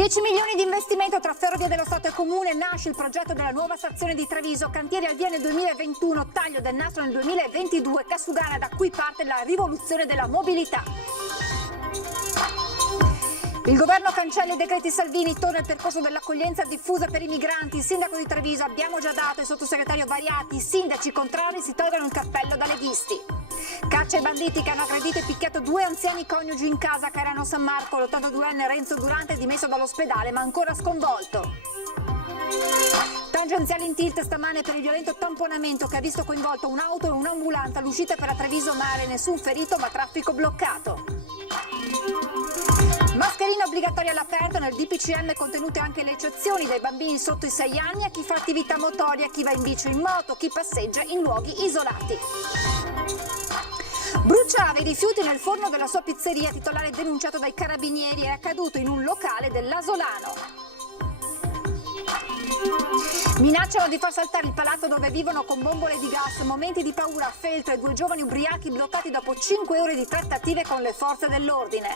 10 milioni di investimento tra Ferrovie dello Stato e Comune, nasce il progetto della nuova stazione di Treviso, cantieri al via nel 2021, taglio del nastro nel 2022, Cassugana da cui parte la rivoluzione della mobilità. Il governo cancella i decreti Salvini, torna il percorso dell'accoglienza diffusa per i migranti. Il sindaco di Treviso, abbiamo già dato, il sottosegretario Variati, i sindaci contrari si tolgono il cappello da leghisti. Caccia ai banditi che hanno aggredito e picchiato 2 anziani coniugi in casa a Carano San Marco. L'82enne Renzo Durante è dimesso dall'ospedale ma ancora sconvolto. Tangenziali in tilt stamane per il violento tamponamento che ha visto coinvolto un'auto e un'ambulanza all'uscita per la Treviso Mare, nessun ferito ma traffico bloccato. Mascherina obbligatoria all'aperto, nel DPCM contenute anche le eccezioni dai bambini sotto i 6 anni a chi fa attività motoria, chi va in bici o in moto, chi passeggia in luoghi isolati. Bruciava i rifiuti nel forno della sua pizzeria, titolare denunciato dai carabinieri, è accaduto in un locale dell'Asolano. Minacciano di far saltare il palazzo dove vivono con bombole di gas, momenti di paura a Feltre, 2 giovani ubriachi bloccati dopo 5 ore di trattative con le forze dell'ordine.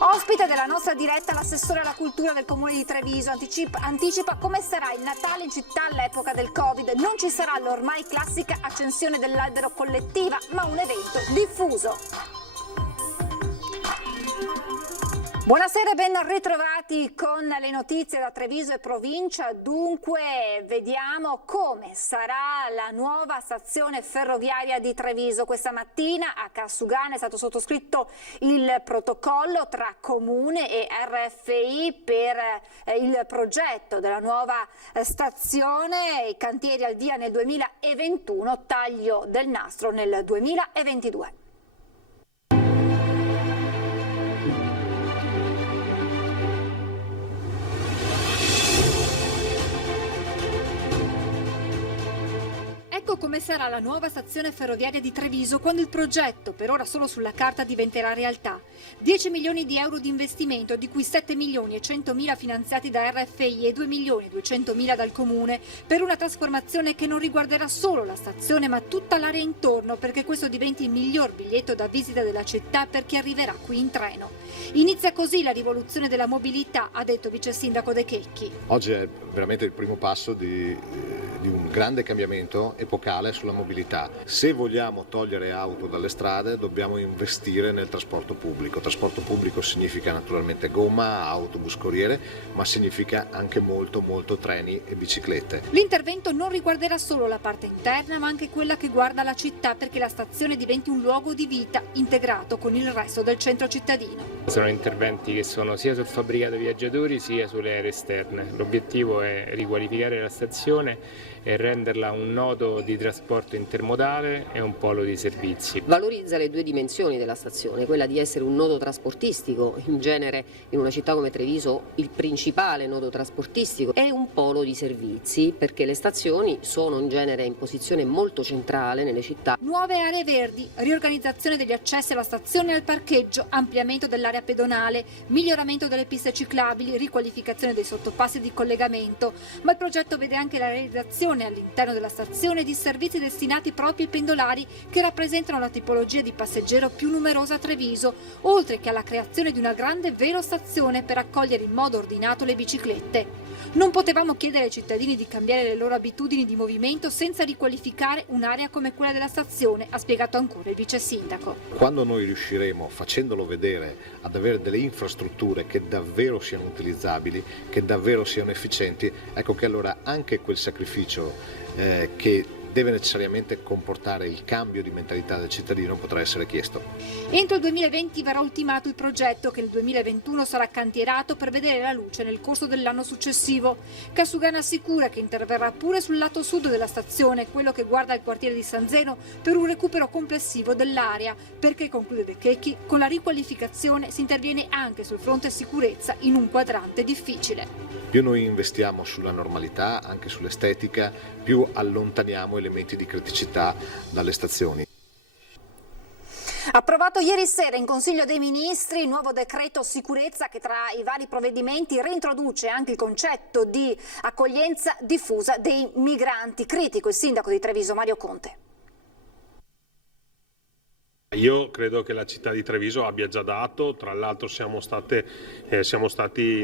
Ospite della nostra diretta l'assessore alla cultura del comune di Treviso, anticipa come sarà il Natale in città all'epoca del Covid. Non ci sarà l'ormai classica accensione dell'albero collettiva, ma un evento diffuso. Buonasera e ben ritrovati con le notizie da Treviso e provincia. Dunque vediamo come sarà la nuova stazione ferroviaria di Treviso. Questa mattina a Cassugana è stato sottoscritto il protocollo tra Comune e RFI per il progetto della nuova stazione, i cantieri al via nel 2021, taglio del nastro nel 2022. Ecco come sarà la nuova stazione ferroviaria di Treviso quando il progetto, per ora solo sulla carta, diventerà realtà. 10 milioni di euro di investimento, di cui 7 milioni e 100.000 finanziati da RFI e 2 milioni e 200.000 dal Comune, per una trasformazione che non riguarderà solo la stazione ma tutta l'area intorno, perché questo diventi il miglior biglietto da visita della città per chi arriverà qui in treno. Inizia così la rivoluzione della mobilità, ha detto vice sindaco De Checchi. Oggi è veramente il primo passo di un grande cambiamento epocale sulla mobilità. Se vogliamo togliere auto dalle strade dobbiamo investire nel trasporto pubblico. Trasporto pubblico significa naturalmente gomma, autobus, corriere, ma significa anche molto treni e biciclette. L'intervento non riguarderà solo la parte interna ma anche quella che guarda la città, perché la stazione diventi un luogo di vita integrato con il resto del centro cittadino. Sono interventi che sono sia sul fabbricato viaggiatori sia sulle aree esterne. L'obiettivo è riqualificare la stazione e renderla un nodo di trasporto intermodale e un polo di servizi. Valorizza le 2 dimensioni della stazione, quella di essere un nodo trasportistico, in genere in una città come Treviso il principale nodo trasportistico, e un polo di servizi, perché le stazioni sono in genere in posizione molto centrale nelle città. Nuove aree verdi, riorganizzazione degli accessi alla stazione e al parcheggio, ampliamento dell'area pedonale, miglioramento delle piste ciclabili, riqualificazione dei sottopassi di collegamento, ma il progetto vede anche la realizzazione all'interno della stazione di servizi destinati proprio ai pendolari, che rappresentano la tipologia di passeggero più numerosa a Treviso, oltre che alla creazione di una grande velostazione per accogliere in modo ordinato le biciclette. Non potevamo chiedere ai cittadini di cambiare le loro abitudini di movimento senza riqualificare un'area come quella della stazione, ha spiegato ancora il vice sindaco. Quando noi riusciremo, facendolo vedere, ad avere delle infrastrutture che davvero siano utilizzabili, che davvero siano efficienti, ecco che allora anche quel sacrificio che deve necessariamente comportare il cambio di mentalità del cittadino potrà essere chiesto. Entro il 2020 verrà ultimato il progetto, che nel 2021 sarà cantierato per vedere la luce nel corso dell'anno successivo. Cassugana assicura che interverrà pure sul lato sud della stazione, quello che guarda il quartiere di San Zeno, per un recupero complessivo dell'area, perché, conclude De Checchi, con la riqualificazione si interviene anche sul fronte sicurezza in un quadrante difficile. Più noi investiamo sulla normalità, anche sull'estetica, più allontaniamo elementi di criticità dalle stazioni. Approvato ieri sera in Consiglio dei Ministri il nuovo decreto sicurezza, che tra i vari provvedimenti reintroduce anche il concetto di accoglienza diffusa dei migranti. Critico il sindaco di Treviso Mario Conte. Io credo che la città di Treviso abbia già dato, tra l'altro siamo stati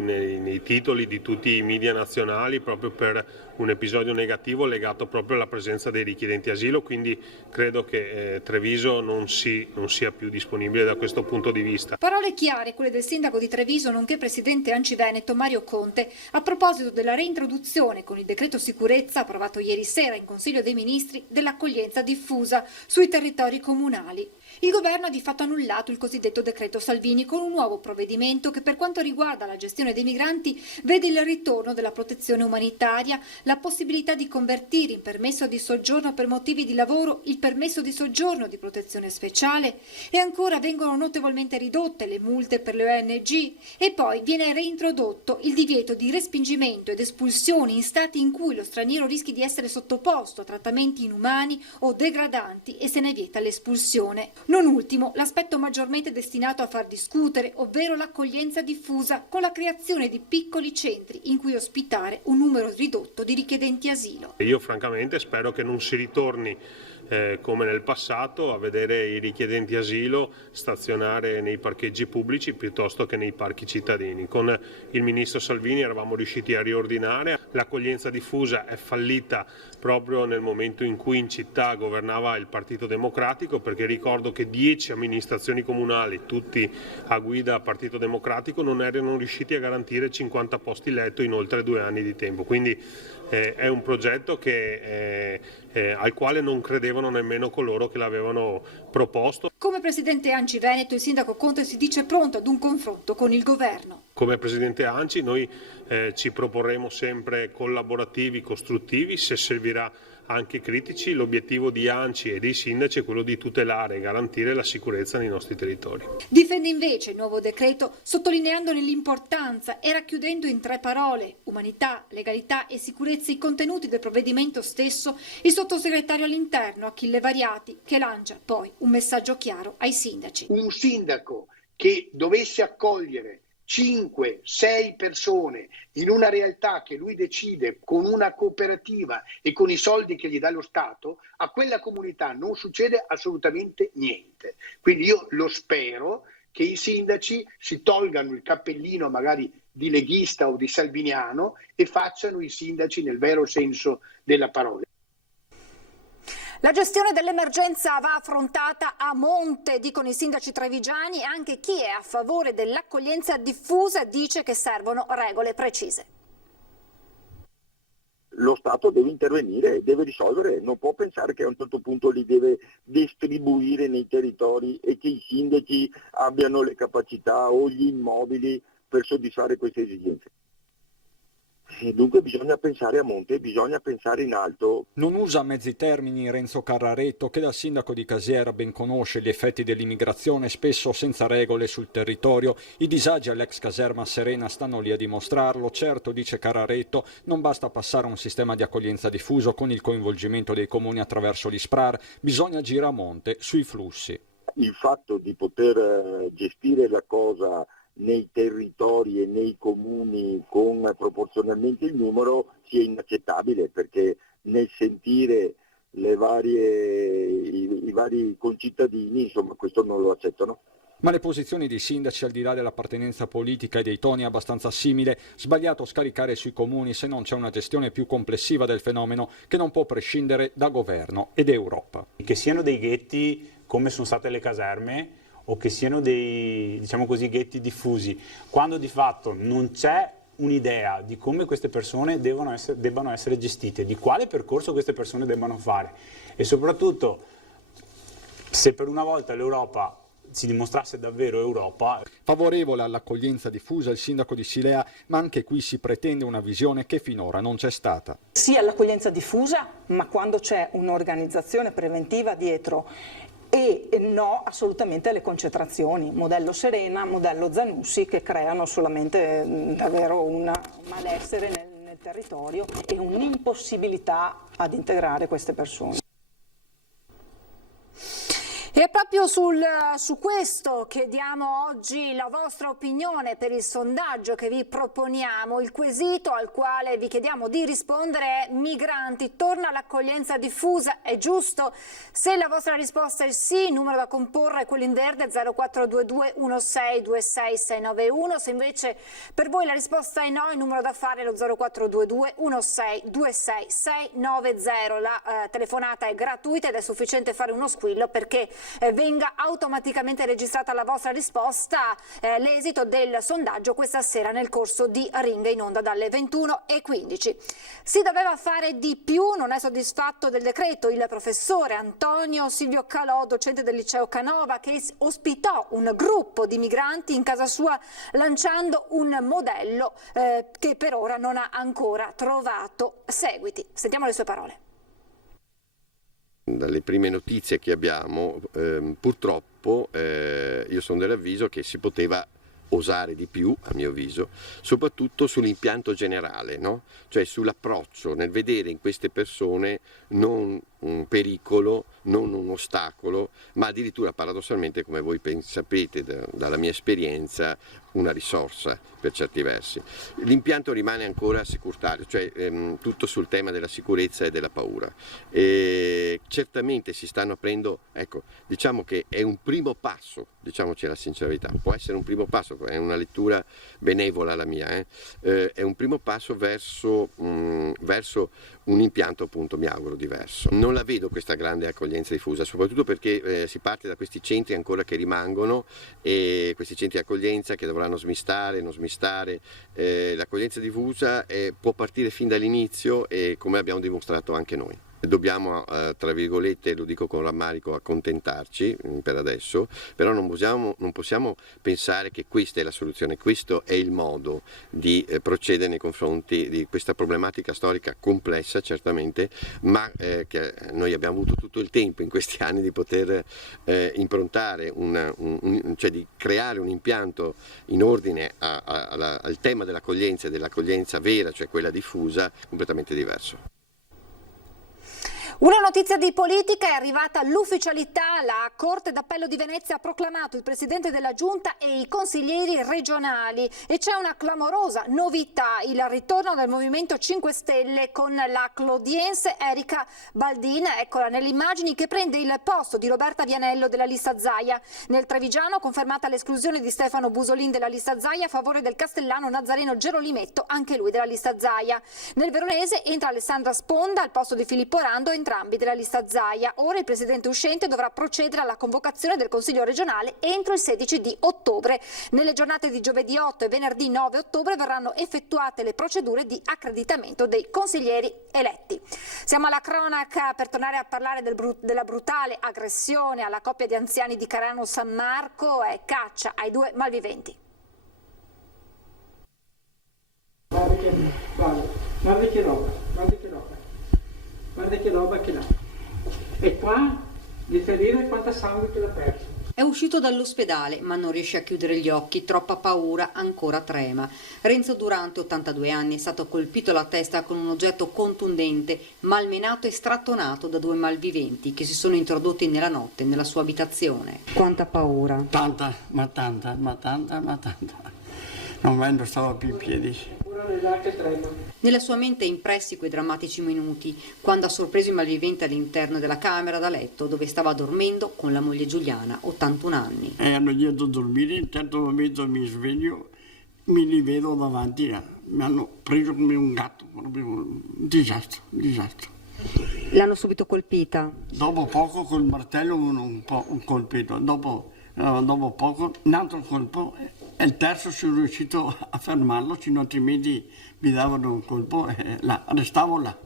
nei titoli di tutti i media nazionali proprio per un episodio negativo legato proprio alla presenza dei richiedenti asilo, quindi credo che Treviso non sia più disponibile da questo punto di vista. Parole chiare quelle del sindaco di Treviso nonché presidente ANCI Veneto Mario Conte a proposito della reintroduzione con il decreto sicurezza approvato ieri sera in Consiglio dei Ministri dell'accoglienza diffusa sui territori comunali. Il governo ha di fatto annullato il cosiddetto decreto Salvini con un nuovo provvedimento che per quanto riguarda la gestione dei migranti vede il ritorno della protezione umanitaria, la possibilità di convertire in permesso di soggiorno per motivi di lavoro il permesso di soggiorno di protezione speciale e ancora vengono notevolmente ridotte le multe per le ONG e poi viene reintrodotto il divieto di respingimento ed espulsione in stati in cui lo straniero rischi di essere sottoposto a trattamenti inumani o degradanti e se ne vieta l'espulsione. Non ultimo, l'aspetto maggiormente destinato a far discutere, ovvero l'accoglienza diffusa, con la creazione di piccoli centri in cui ospitare un numero ridotto di richiedenti asilo. Io francamente spero che non si ritorni come nel passato a vedere i richiedenti asilo stazionare nei parcheggi pubblici piuttosto che nei parchi cittadini. Con il ministro Salvini eravamo riusciti a riordinare, l'accoglienza diffusa è fallita proprio nel momento in cui in città governava il Partito Democratico, perché ricordo che 10 amministrazioni comunali, tutti a guida Partito Democratico, non erano riusciti a garantire 50 posti letto in oltre 2 anni di tempo. Quindi è un progetto al quale non credevano nemmeno coloro che l'avevano proposto. Come presidente ANCI Veneto, il sindaco Conte si dice pronto ad un confronto con il governo. Come presidente ANCI noi ci proporremo sempre collaborativi, costruttivi, se servirà anche critici. L'obiettivo di ANCI e dei sindaci è quello di tutelare e garantire la sicurezza nei nostri territori. Difende invece il nuovo decreto sottolineandone l'importanza e racchiudendo in 3 parole, umanità, legalità e sicurezza, i contenuti del provvedimento stesso, il sottosegretario all'interno Achille Variati, che lancia poi un messaggio chiaro ai sindaci. Un sindaco che dovesse accogliere 5-6 persone in una realtà che lui decide con una cooperativa e con i soldi che gli dà lo Stato, a quella comunità non succede assolutamente niente. Quindi io lo spero che i sindaci si tolgano il cappellino magari di leghista o di salviniano e facciano i sindaci nel vero senso della parola. La gestione dell'emergenza va affrontata a monte, dicono i sindaci trevigiani, e anche chi è a favore dell'accoglienza diffusa dice che servono regole precise. Lo Stato deve intervenire, deve risolvere, non può pensare che a un certo punto li deve distribuire nei territori e che i sindaci abbiano le capacità o gli immobili per soddisfare queste esigenze. E dunque bisogna pensare a monte, bisogna pensare in alto. Non usa mezzi termini Renzo Carraretto, che da sindaco di Casiera ben conosce gli effetti dell'immigrazione, spesso senza regole sul territorio. I disagi all'ex caserma Serena stanno lì a dimostrarlo. Certo, dice Carraretto, non basta passare a un sistema di accoglienza diffuso con il coinvolgimento dei comuni attraverso gli SPRAR, bisogna agire a monte sui flussi. Il fatto di poter gestire la cosa nei territori e nei comuni con proporzionalmente il numero sia inaccettabile, perché nel sentire i vari concittadini, insomma, questo non lo accettano. Ma le posizioni dei sindaci, al di là dell'appartenenza politica e dei toni abbastanza simile, sbagliato scaricare sui comuni se non c'è una gestione più complessiva del fenomeno che non può prescindere da governo ed Europa. Che siano dei ghetti come sono state le caserme, o che siano dei, diciamo così, ghetti diffusi, quando di fatto non c'è un'idea di come queste persone debbano essere gestite, di quale percorso queste persone debbano fare e soprattutto se per una volta l'Europa si dimostrasse davvero Europa. Favorevole all'accoglienza diffusa il sindaco di Silea, ma anche qui si pretende una visione che finora non c'è stata. Sì all'accoglienza diffusa, ma quando c'è un'organizzazione preventiva dietro. E no assolutamente alle concentrazioni, modello Serena, modello Zanussi, che creano solamente davvero un malessere nel territorio e un'impossibilità ad integrare queste persone. E proprio su questo chiediamo oggi la vostra opinione per il sondaggio che vi proponiamo. Il quesito al quale vi chiediamo di rispondere è: migranti, torna l'accoglienza diffusa, è giusto? Se la vostra risposta è sì, il numero da comporre è quello in verde 0422 1626 691. Se invece per voi la risposta è no, il numero da fare è lo 0422 1626 690. La telefonata è gratuita ed è sufficiente fare uno squillo perché venga automaticamente registrata la vostra risposta. L'esito del sondaggio questa sera nel corso di Ring in onda dalle 21:15. Si doveva fare di più, non è soddisfatto del decreto il professore Antonio Silvio Calò, docente del liceo Canova, che ospitò un gruppo di migranti in casa sua lanciando un modello che per ora non ha ancora trovato seguiti. Sentiamo le sue parole. Dalle prime notizie che abbiamo, purtroppo io sono dell'avviso che si poteva osare di più, a mio avviso, soprattutto sull'impianto generale, no? Cioè sull'approccio, nel vedere in queste persone non un pericolo, non un ostacolo, ma addirittura paradossalmente, come voi sapete dalla mia esperienza, una risorsa per certi versi. L'impianto rimane ancora securitario, cioè tutto sul tema della sicurezza e della paura. E certamente si stanno aprendo, ecco, diciamo che è un primo passo, diciamoci la sincerità, può essere un primo passo, è una lettura benevola la mia, è un primo passo verso un impianto, appunto, mi auguro, diverso. Non la vedo questa grande accoglienza diffusa, soprattutto perché si parte da questi centri ancora che rimangono, e questi centri di accoglienza che dovranno smistare, non smistare. L'accoglienza diffusa può partire fin dall'inizio, e come abbiamo dimostrato anche noi. Dobbiamo, tra virgolette, lo dico con rammarico, accontentarci per adesso, però non possiamo pensare che questa è la soluzione, questo è il modo di procedere nei confronti di questa problematica storica complessa, certamente, ma che noi abbiamo avuto tutto il tempo in questi anni di poter improntare, cioè di creare un impianto in ordine al tema dell'accoglienza e dell'accoglienza vera, cioè quella diffusa, completamente diverso. Una notizia di politica: è arrivata l'ufficialità. La Corte d'Appello di Venezia ha proclamato il Presidente della Giunta e i consiglieri regionali, e c'è una clamorosa novità: il ritorno del Movimento 5 Stelle con la clodiense Erika Baldin, eccola nelle immagini, che prende il posto di Roberta Vianello della lista Zaia. Nel Trevigiano confermata l'esclusione di Stefano Busolin della lista Zaia a favore del castellano Nazareno Gerolimetto, anche lui della lista Zaia. Nel Veronese entra Alessandra Sponda al posto di Filippo Rando, entrambi della lista Zaia. Ora il presidente uscente dovrà procedere alla convocazione del Consiglio regionale entro il 16 di ottobre. Nelle giornate di giovedì 8 e venerdì 9 ottobre verranno effettuate le procedure di accreditamento dei consiglieri eletti. Siamo alla cronaca per tornare a parlare della brutale aggressione alla coppia di anziani di Carano San Marco e caccia ai 2 malviventi. Guarda che roba che l'ha. E qua di ferire quanta sangue che l'ha perso. È uscito dall'ospedale ma non riesce a chiudere gli occhi, troppa paura, ancora trema. Renzo Durante, 82 anni, è stato colpito alla testa con un oggetto contundente, malmenato e strattonato da 2 malviventi che si sono introdotti nella notte nella sua abitazione. Quanta paura? Tanta. Non stavo più in piedi. Nella sua mente impressi quei drammatici minuti, quando ha sorpreso i malviventi all'interno della camera da letto dove stava dormendo con la moglie Giuliana, 81 anni. Hanno iniziato a dormire, in un certo momento mi sveglio, mi li vedo davanti, mi hanno preso come un gatto, proprio un disastro. L'hanno subito colpita? Dopo poco col martello un colpito, dopo poco un altro colpo, e il terzo sono riuscito a fermarlo, altrimenti mi davano un colpo e restavo là.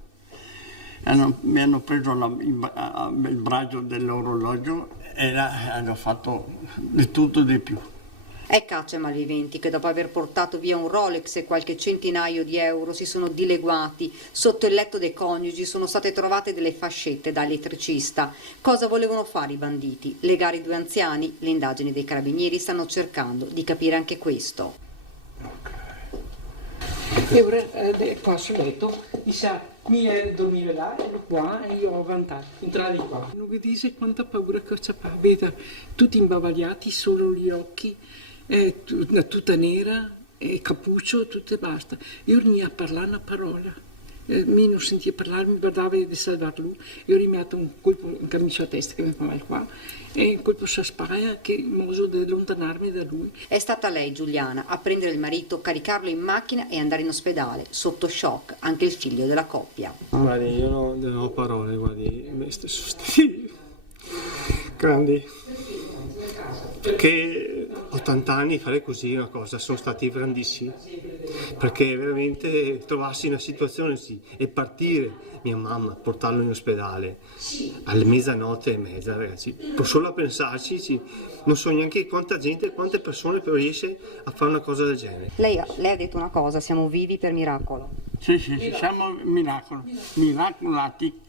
Mi hanno preso il braccio dell'orologio e hanno fatto di tutto di più. È caccia ai malviventi che dopo aver portato via un Rolex e qualche centinaio di euro si sono dileguati. Sotto il letto dei coniugi sono state trovate delle fascette da elettricista. Cosa volevano fare i banditi? Legare i 2 anziani? Le indagini dei carabinieri stanno cercando di capire anche questo. E ora qua sul letto, dormire là e lui qua e io avanti, entrare qua. Non vi dice quanta paura che c'è, vedo tutti imbavagliati, solo gli occhi, tutta nera, e cappuccio, tutto e basta. Io non a parlare una parola. Mi non sentia parlare, mi guardava di salvare lui. Io ho rimesso un colpo in camicia a testa che mi fa male qua e un colpo sulla spalla che mi uso di allontanarmi da lui. È stata lei, Giuliana, a prendere il marito, caricarlo in macchina e andare in ospedale. Sotto shock anche il figlio della coppia. Guardi, io non ho parole, guardi, sono stati grandi. Perché 80 anni fare così una cosa sono stati grandissimi, perché veramente trovarsi in una situazione così e partire mia mamma, portarlo in ospedale alle mezzanotte e mezza, ragazzi, solo a pensarci, non so neanche quanta gente, quante persone riesce a fare una cosa del genere. Lei ha detto una cosa, siamo vivi per miracolo. Sì, siamo miracolati.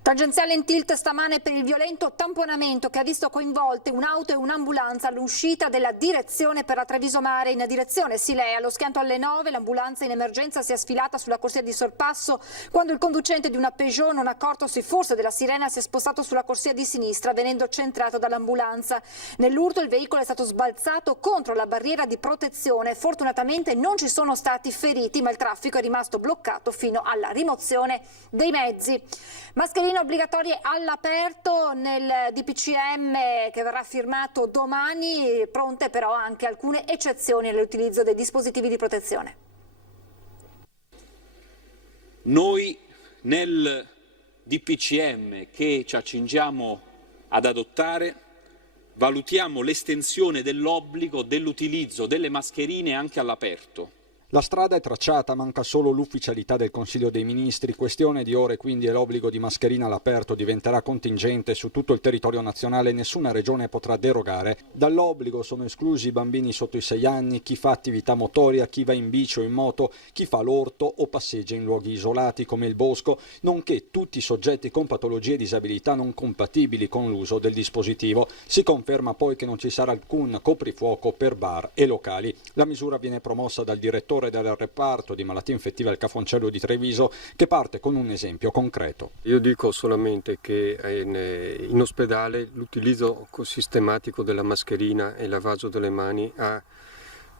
Tangenziale in tilt stamane per il violento tamponamento che ha visto coinvolte un'auto e un'ambulanza all'uscita della direzione per la Treviso Mare in direzione Silea. Allo schianto alle 9 l'ambulanza in emergenza si è sfilata sulla corsia di sorpasso quando il conducente di una Peugeot, non accortosi forse della sirena, si è spostato sulla corsia di sinistra venendo centrato dall'ambulanza. Nell'urto il veicolo è stato sbalzato contro la barriera di protezione. Fortunatamente non ci sono stati feriti, ma il traffico è rimasto bloccato fino alla rimozione dei mezzi. Mascherine obbligatorie all'aperto nel DPCM che verrà firmato domani, pronte però anche alcune eccezioni all'utilizzo dei dispositivi di protezione. Noi nel DPCM che ci accingiamo ad adottare valutiamo l'estensione dell'obbligo dell'utilizzo delle mascherine anche all'aperto. La strada è tracciata, manca solo l'ufficialità del Consiglio dei Ministri, questione di ore quindi e l'obbligo di mascherina all'aperto diventerà contingente su tutto il territorio nazionale e nessuna regione potrà derogare. Dall'obbligo sono esclusi i bambini sotto i 6 anni, chi fa attività motoria, chi va in bici o in moto, chi fa l'orto o passeggia in luoghi isolati come il bosco, nonché tutti i soggetti con patologie e disabilità non compatibili con l'uso del dispositivo. Si conferma poi che non ci sarà alcun coprifuoco per bar e locali. La misura viene promossa dal direttore del reparto di malattie infettive al Cafoncello di Treviso, che parte con un esempio concreto. Io dico solamente che in ospedale l'utilizzo sistematico della mascherina e il lavaggio delle mani ha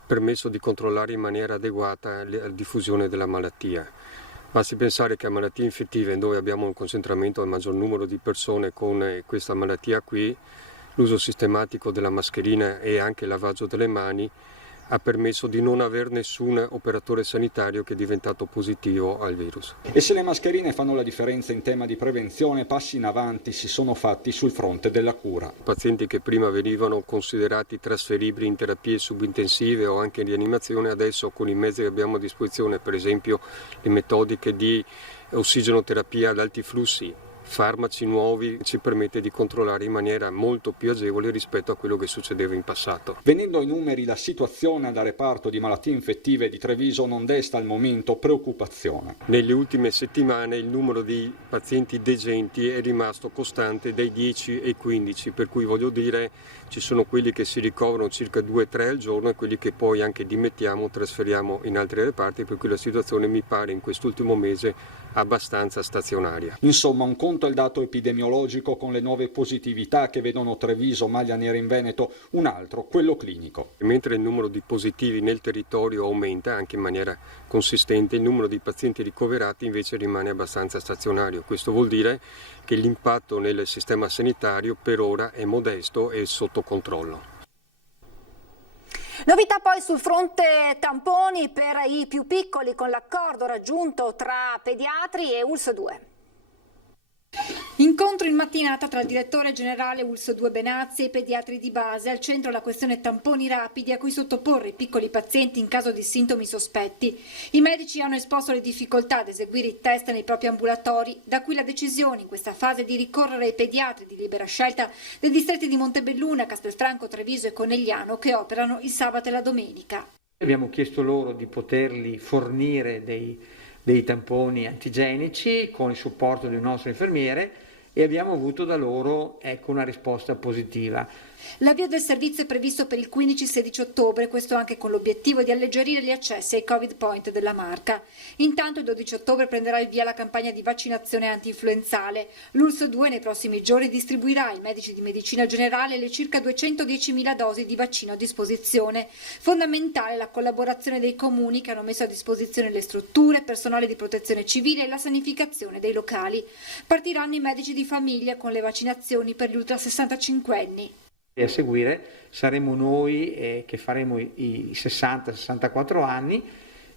permesso di controllare in maniera adeguata la diffusione della malattia. Basti pensare che a malattie infettive, dove abbiamo un concentramento al maggior numero di persone con questa malattia qui, l'uso sistematico della mascherina e anche il lavaggio delle mani ha permesso di non avere nessun operatore sanitario che è diventato positivo al virus. E se le mascherine fanno la differenza in tema di prevenzione, passi in avanti si sono fatti sul fronte della cura. Pazienti che prima venivano considerati trasferibili in terapie subintensive o anche in rianimazione, adesso con i mezzi che abbiamo a disposizione, per esempio le metodiche di ossigenoterapia ad alti flussi, farmaci nuovi, ci permette di controllare in maniera molto più agevole rispetto a quello che succedeva in passato. Venendo ai numeri, la situazione al reparto di malattie infettive di Treviso non desta al momento preoccupazione. Nelle ultime settimane il numero di pazienti degenti è rimasto costante dai 10 ai 15, per cui voglio dire ci sono quelli che si ricoverano circa 2-3 al giorno e quelli che poi anche dimettiamo, trasferiamo in altri reparti, per cui la situazione mi pare in quest'ultimo mese abbastanza stazionaria. Insomma, un conto è il dato epidemiologico con le nuove positività che vedono Treviso maglia nera in Veneto, un altro, quello clinico. Mentre il numero di positivi nel territorio aumenta anche in maniera consistente, il numero di pazienti ricoverati invece rimane abbastanza stazionario. Questo vuol dire che l'impatto nel sistema sanitario per ora è modesto e sotto controllo. Novità poi sul fronte tamponi per i più piccoli con l'accordo raggiunto tra pediatri e ULSS 2. Incontro in mattinata tra il direttore generale ULSS 2 Benazzi e i pediatri di base, al centro la questione tamponi rapidi a cui sottoporre i piccoli pazienti in caso di sintomi sospetti. I medici hanno esposto le difficoltà ad eseguire i test nei propri ambulatori, da cui la decisione in questa fase di ricorrere ai pediatri di libera scelta dei distretti di Montebelluna, Castelfranco, Treviso e Conegliano che operano il sabato e la domenica. Abbiamo chiesto loro di poterli fornire dei tamponi antigenici con il supporto di un nostro infermiere e abbiamo avuto da loro una risposta positiva. L'avvio del servizio è previsto per il 15-16 ottobre, questo anche con l'obiettivo di alleggerire gli accessi ai Covid Point della Marca. Intanto il 12 ottobre prenderà il via la campagna di vaccinazione anti-influenzale. L'ULSS 2 nei prossimi giorni distribuirà ai medici di medicina generale le circa 210.000 dosi di vaccino a disposizione. Fondamentale la collaborazione dei comuni che hanno messo a disposizione le strutture, personale di protezione civile e la sanificazione dei locali. Partiranno i medici di famiglia con le vaccinazioni per gli ultra 65enni. E a seguire saremo noi che faremo i 60-64 anni,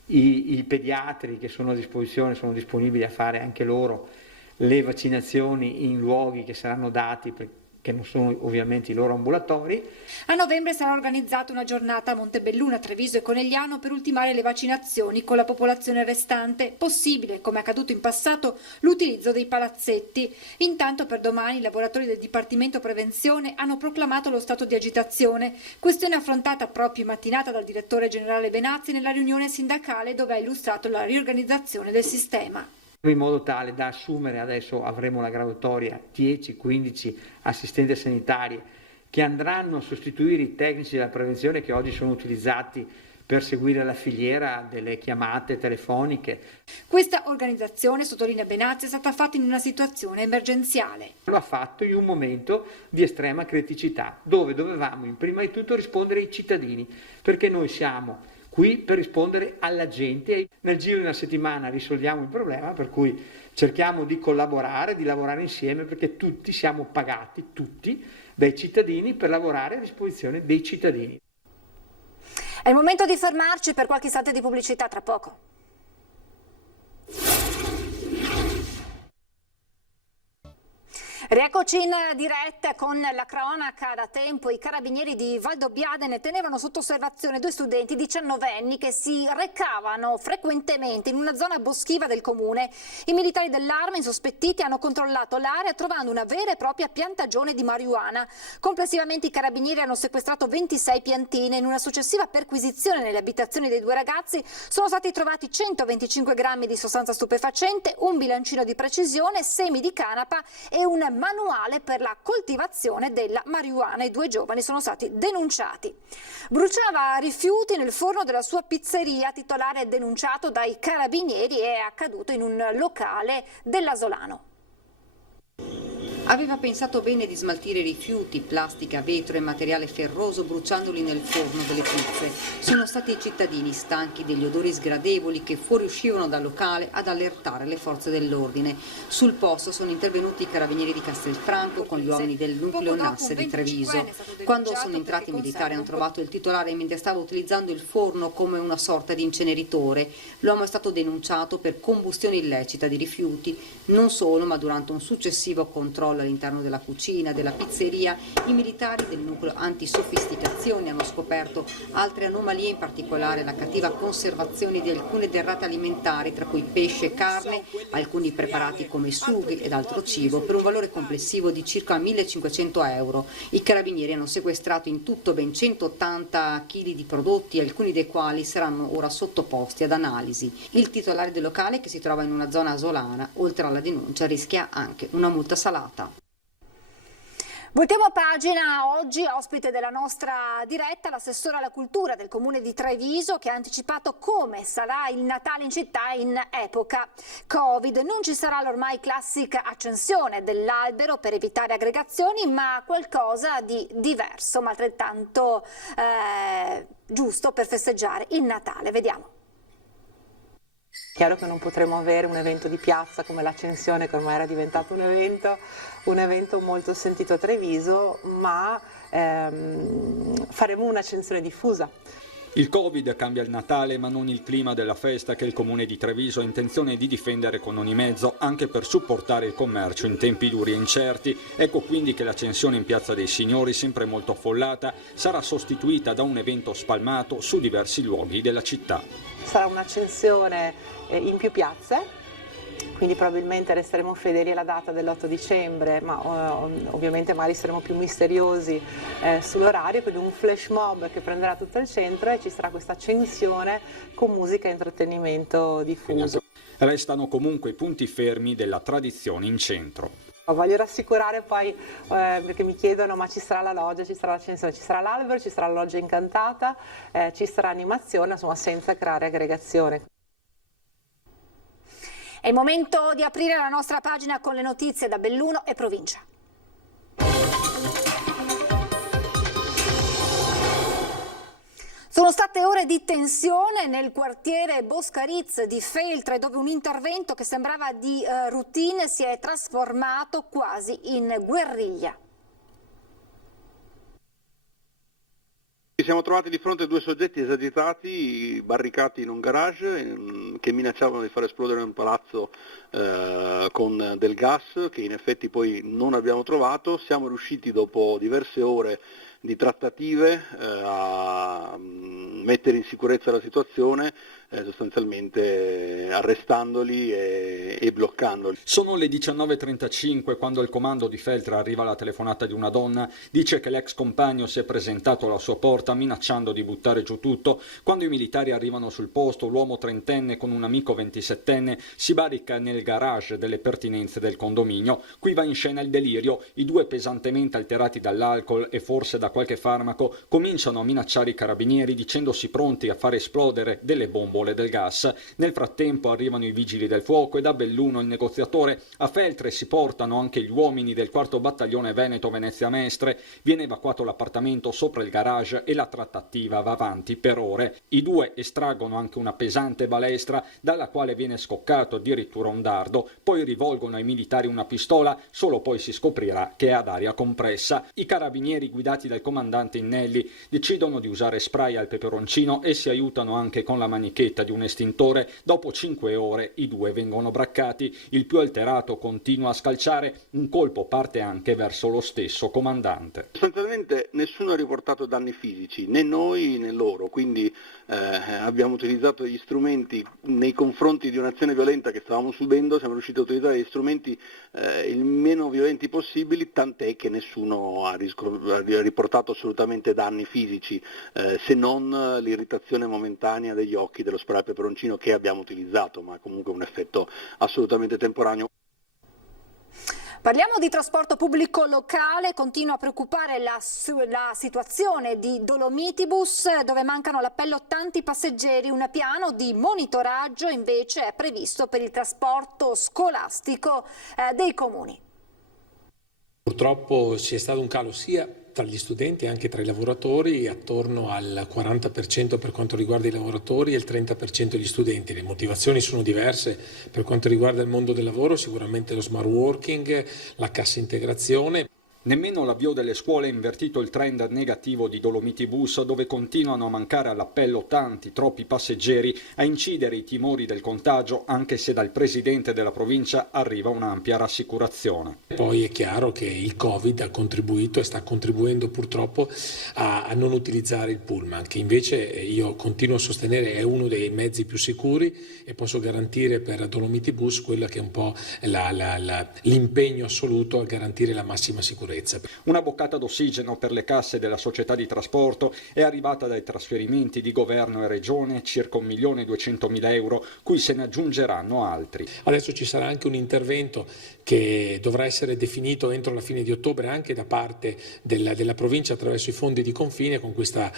i pediatri che sono a disposizione, sono disponibili a fare anche loro le vaccinazioni in luoghi che saranno dati, che non sono ovviamente i loro ambulatori. A novembre sarà organizzata una giornata a Montebelluna, Treviso e Conegliano per ultimare le vaccinazioni con la popolazione restante. Possibile, come accaduto in passato, l'utilizzo dei palazzetti. Intanto per domani i lavoratori del Dipartimento Prevenzione hanno proclamato lo stato di agitazione, questione affrontata proprio in mattinata dal direttore generale Benazzi nella riunione sindacale dove ha illustrato la riorganizzazione del sistema. In modo tale da assumere, adesso avremo la graduatoria, 10-15 assistenti sanitari che andranno a sostituire i tecnici della prevenzione che oggi sono utilizzati per seguire la filiera delle chiamate telefoniche. Questa organizzazione, sottolinea Benazzi, è stata fatta in una situazione emergenziale. Lo ha fatto in un momento di estrema criticità, dove dovevamo in prima di tutto rispondere ai cittadini, perché noi siamo qui per rispondere alla gente. Nel giro di una settimana risolviamo il problema, per cui cerchiamo di collaborare, di lavorare insieme, perché tutti siamo pagati, tutti, dai cittadini per lavorare a disposizione dei cittadini. È il momento di fermarci per qualche istante di pubblicità, tra poco. Rieccoci in diretta con la cronaca. Da tempo i carabinieri di Valdobbiadene tenevano sotto osservazione due studenti 19enni che si recavano frequentemente in una zona boschiva del comune. I militari dell'Arma insospettiti hanno controllato l'area trovando una vera e propria piantagione di marijuana. Complessivamente i carabinieri hanno sequestrato 26 piantine. In una successiva perquisizione nelle abitazioni dei due ragazzi sono stati trovati 125 grammi di sostanza stupefacente, un bilancino di precisione, semi di canapa e un manuale per la coltivazione della marijuana. I due giovani sono stati denunciati. Bruciava rifiuti nel forno della sua pizzeria, titolare denunciato dai carabinieri, è accaduto in un locale dell'Asolano. Aveva pensato bene di smaltire rifiuti, plastica, vetro e materiale ferroso bruciandoli nel forno delle pizze. Sono stati i cittadini, stanchi degli odori sgradevoli, che fuoriuscivano dal locale ad allertare le forze dell'ordine. Sul posto sono intervenuti i carabinieri di Castelfranco con gli uomini del nucleo NAS di Treviso. Quando sono entrati i militari hanno trovato il titolare mentre stava utilizzando il forno come una sorta di inceneritore. L'uomo è stato denunciato per combustione illecita di rifiuti. Non solo, ma durante un successivo controllo all'interno della cucina della pizzeria, i militari del nucleo antisofisticazioni hanno scoperto altre anomalie, in particolare la cattiva conservazione di alcune derrate alimentari, tra cui pesce e carne, alcuni preparati come sughi ed altro cibo, per un valore complessivo di circa 1.500 euro. I carabinieri hanno sequestrato in tutto ben 180 kg di prodotti, alcuni dei quali saranno ora sottoposti ad analisi. Il titolare del locale, che si trova in una zona asolana, oltre alla denuncia rischia anche una multa salata. Voltiamo pagina. Oggi ospite della nostra diretta l'assessore alla cultura del comune di Treviso, che ha anticipato come sarà il Natale in città in epoca Covid. Non ci sarà l'ormai classica accensione dell'albero per evitare aggregazioni, ma qualcosa di diverso, ma altrettanto giusto per festeggiare il Natale. Vediamo. Chiaro che non potremo avere un evento di piazza come l'Accensione, che ormai era diventato un evento molto sentito a Treviso, ma faremo un'accensione diffusa. Il Covid cambia il Natale, ma non il clima della festa che il comune di Treviso ha intenzione di difendere con ogni mezzo, anche per supportare il commercio in tempi duri e incerti. Ecco quindi che l'Accensione in Piazza dei Signori, sempre molto affollata, sarà sostituita da un evento spalmato su diversi luoghi della città. Sarà un'accensione in più piazze, quindi probabilmente resteremo fedeli alla data dell'8 dicembre, ma ovviamente magari saremo più misteriosi sull'orario, quindi un flash mob che prenderà tutto il centro e ci sarà questa accensione con musica e intrattenimento diffuso. Restano comunque i punti fermi della tradizione in centro. Voglio rassicurare poi, perché mi chiedono, ma ci sarà la loggia, ci sarà l'ascensore, ci sarà l'albero, ci sarà la loggia incantata, ci sarà animazione, insomma senza creare aggregazione. È il momento di aprire la nostra pagina con le notizie da Belluno e provincia. Sono state ore di tensione nel quartiere Boscarizz di Feltre, dove un intervento che sembrava di routine si è trasformato quasi in guerriglia. Ci siamo trovati di fronte a due soggetti esagitati, barricati in un garage, che minacciavano di far esplodere un palazzo con del gas, che in effetti poi non abbiamo trovato. Siamo riusciti dopo diverse ore di trattative a mettere in sicurezza la situazione, sostanzialmente arrestandoli e bloccandoli. Sono le 19:35 quando al comando di Feltre arriva la telefonata di una donna. Dice che l'ex compagno si è presentato alla sua porta minacciando di buttare giù tutto. Quando i militari arrivano sul posto, l'uomo trentenne con un amico 27enne si barrica nel garage delle pertinenze del condominio. Qui va in scena il delirio. I due, pesantemente alterati dall'alcol e forse da qualche farmaco, cominciano a minacciare i carabinieri dicendosi pronti a far esplodere delle bombole del gas. Nel frattempo arrivano i vigili del fuoco e da Belluno il negoziatore. A Feltre si portano anche gli uomini del 4° battaglione Veneto Venezia Mestre. Viene evacuato l'appartamento sopra il garage e la trattativa va avanti per ore. I due estraggono anche una pesante balestra dalla quale viene scoccato addirittura un dardo. Poi rivolgono ai militari una pistola, solo poi si scoprirà che è ad aria compressa. I carabinieri guidati dal comandante Innelli decidono di usare spray al peperoncino e si aiutano anche con la manichetta di un estintore. Dopo 5 ore i due vengono braccati. Il più alterato continua a scalciare. Un colpo parte anche verso lo stesso comandante. Sostanzialmente nessuno ha riportato danni fisici, né noi né loro, quindi abbiamo utilizzato gli strumenti nei confronti di un'azione violenta che stavamo subendo, siamo riusciti a utilizzare gli strumenti il meno violenti possibili, tant'è che nessuno ha riportato assolutamente danni fisici, se non l'irritazione momentanea degli occhi dello spray peperoncino che abbiamo utilizzato, ma comunque un effetto assolutamente temporaneo. Parliamo di trasporto pubblico locale, continua a preoccupare la situazione di Dolomitibus, dove mancano l'appello tanti passeggeri. Un piano di monitoraggio invece è previsto per il trasporto scolastico dei comuni. Purtroppo c'è stato un calo sia tra gli studenti e anche tra i lavoratori, attorno al 40% per quanto riguarda i lavoratori e il 30% gli studenti. Le motivazioni sono diverse per quanto riguarda il mondo del lavoro, sicuramente lo smart working, la cassa integrazione. Nemmeno l'avvio delle scuole ha invertito il trend negativo di Dolomitibus, dove continuano a mancare all'appello troppi passeggeri, a incidere i timori del contagio, anche se dal presidente della provincia arriva un'ampia rassicurazione. Poi è chiaro che il Covid ha contribuito e sta contribuendo purtroppo a non utilizzare il pullman, che invece io continuo a sostenere è uno dei mezzi più sicuri, e posso garantire per Dolomitibus quello che è un po' l'impegno assoluto a garantire la massima sicurezza. Una boccata d'ossigeno per le casse della società di trasporto è arrivata dai trasferimenti di governo e regione, circa 1.200.000 euro, cui se ne aggiungeranno altri. Adesso ci sarà anche un intervento che dovrà essere definito entro la fine di ottobre anche da parte della provincia attraverso i fondi di confine, con questa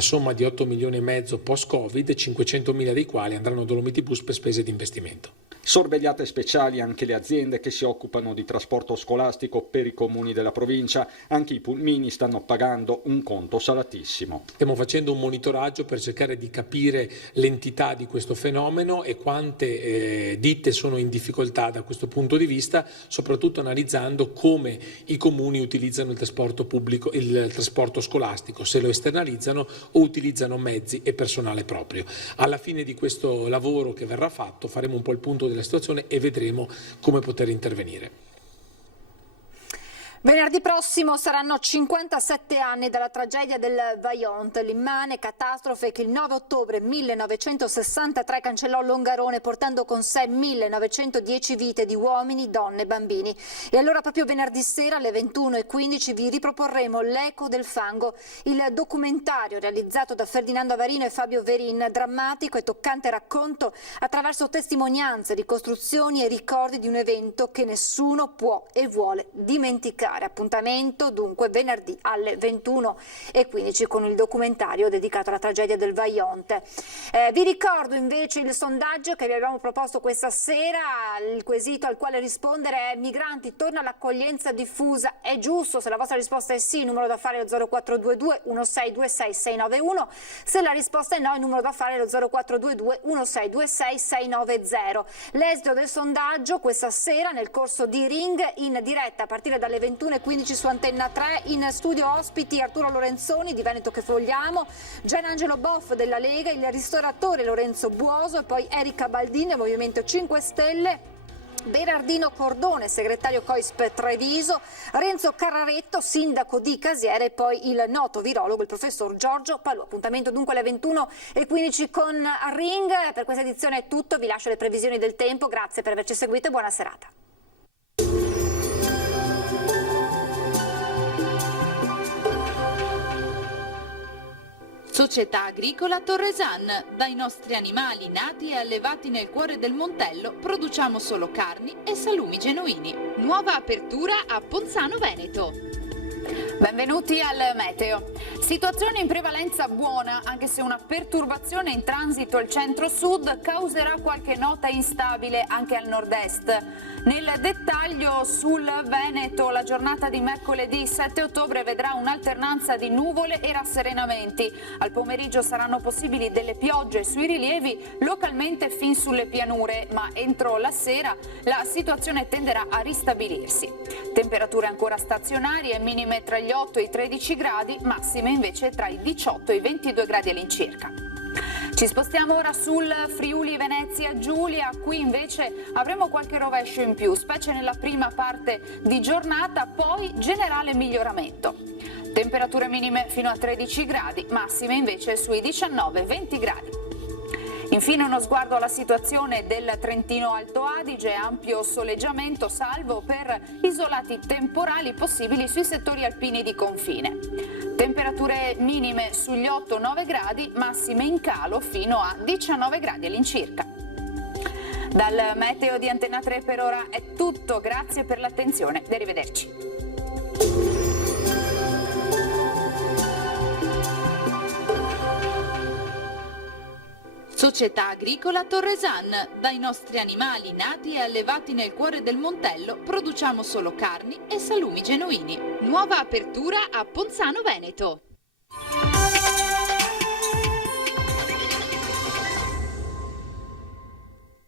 somma di 8,5 milioni post-Covid, 500.000 dei quali andranno a Dolomitibus per spese di investimento. Sorvegliate speciali anche le aziende che si occupano di trasporto scolastico per i comuni della provincia. Anche i pulmini stanno pagando un conto salatissimo. Stiamo facendo un monitoraggio per cercare di capire l'entità di questo fenomeno e quante ditte sono in difficoltà da questo punto di vista, soprattutto analizzando come i comuni utilizzano il trasporto pubblico, il trasporto scolastico, se lo esternalizzano o utilizzano mezzi e personale proprio. Alla fine di questo lavoro che verrà fatto faremo un po' il punto della situazione e vedremo come poter intervenire. Venerdì prossimo saranno 57 anni dalla tragedia del Vajont, l'immane catastrofe che il 9 ottobre 1963 cancellò Longarone portando con sé 1910 vite di uomini, donne e bambini. E allora proprio venerdì sera alle 21:15 vi riproporremo L'eco del fango, il documentario realizzato da Ferdinando Avarino e Fabio Verin, drammatico e toccante racconto attraverso testimonianze, ricostruzioni e ricordi di un evento che nessuno può e vuole dimenticare. Appuntamento dunque venerdì alle 21:15 con il documentario dedicato alla tragedia del Vajont. Vi ricordo invece il sondaggio che vi abbiamo proposto questa sera, il quesito al quale rispondere è: migranti, torna l'accoglienza diffusa, è giusto? Se la vostra risposta è sì, il numero da fare è lo 0422 1626 691, se la risposta è no, il numero da fare è lo 0422 1626 690. L'esito del sondaggio questa sera nel corso di Ring in diretta a partire dalle 21:15 su Antenna 3, in studio ospiti Arturo Lorenzoni di Veneto che vogliamo, Gianangelo Boff della Lega, il ristoratore Lorenzo Buoso e poi Erika Baldini del Movimento 5 Stelle, Berardino Cordone, segretario COISP Treviso, Renzo Carraretto, sindaco di Casiere e poi il noto virologo, il professor Giorgio Palù. Appuntamento dunque alle 21:15 con Ring. Per questa edizione è tutto, vi lascio le previsioni del tempo, grazie per averci seguito e buona serata. Società Agricola Torresan. Dai nostri animali nati e allevati nel cuore del Montello produciamo solo carni e salumi genuini. Nuova apertura a Ponzano Veneto. Benvenuti al meteo. Situazione in prevalenza buona, anche se una perturbazione in transito al centro-sud causerà qualche nota instabile anche al nord-est. Nel dettaglio sul Veneto la giornata di mercoledì 7 ottobre vedrà un'alternanza di nuvole e rasserenamenti. Al pomeriggio saranno possibili delle piogge sui rilievi, localmente fin sulle pianure, ma entro la sera la situazione tenderà a ristabilirsi. Temperature ancora stazionarie, minime tra gli 8 e i 13 gradi, massime invece tra i 18 e i 22 gradi all'incirca. Ci spostiamo ora sul Friuli Venezia Giulia, qui invece avremo qualche rovescio in più, specie nella prima parte di giornata, poi generale miglioramento. Temperature minime fino a 13 gradi, massime invece sui 19-20 gradi. Infine uno sguardo alla situazione del Trentino Alto Adige, ampio soleggiamento salvo per isolati temporali possibili sui settori alpini di confine. Temperature minime sugli 8-9 gradi, massime in calo fino a 19 gradi all'incirca. Dal meteo di Antenna 3 per ora è tutto, grazie per l'attenzione e arrivederci. Società Agricola Torresan. Dai nostri animali nati e allevati nel cuore del Montello produciamo solo carni e salumi genuini. Nuova apertura a Ponzano Veneto.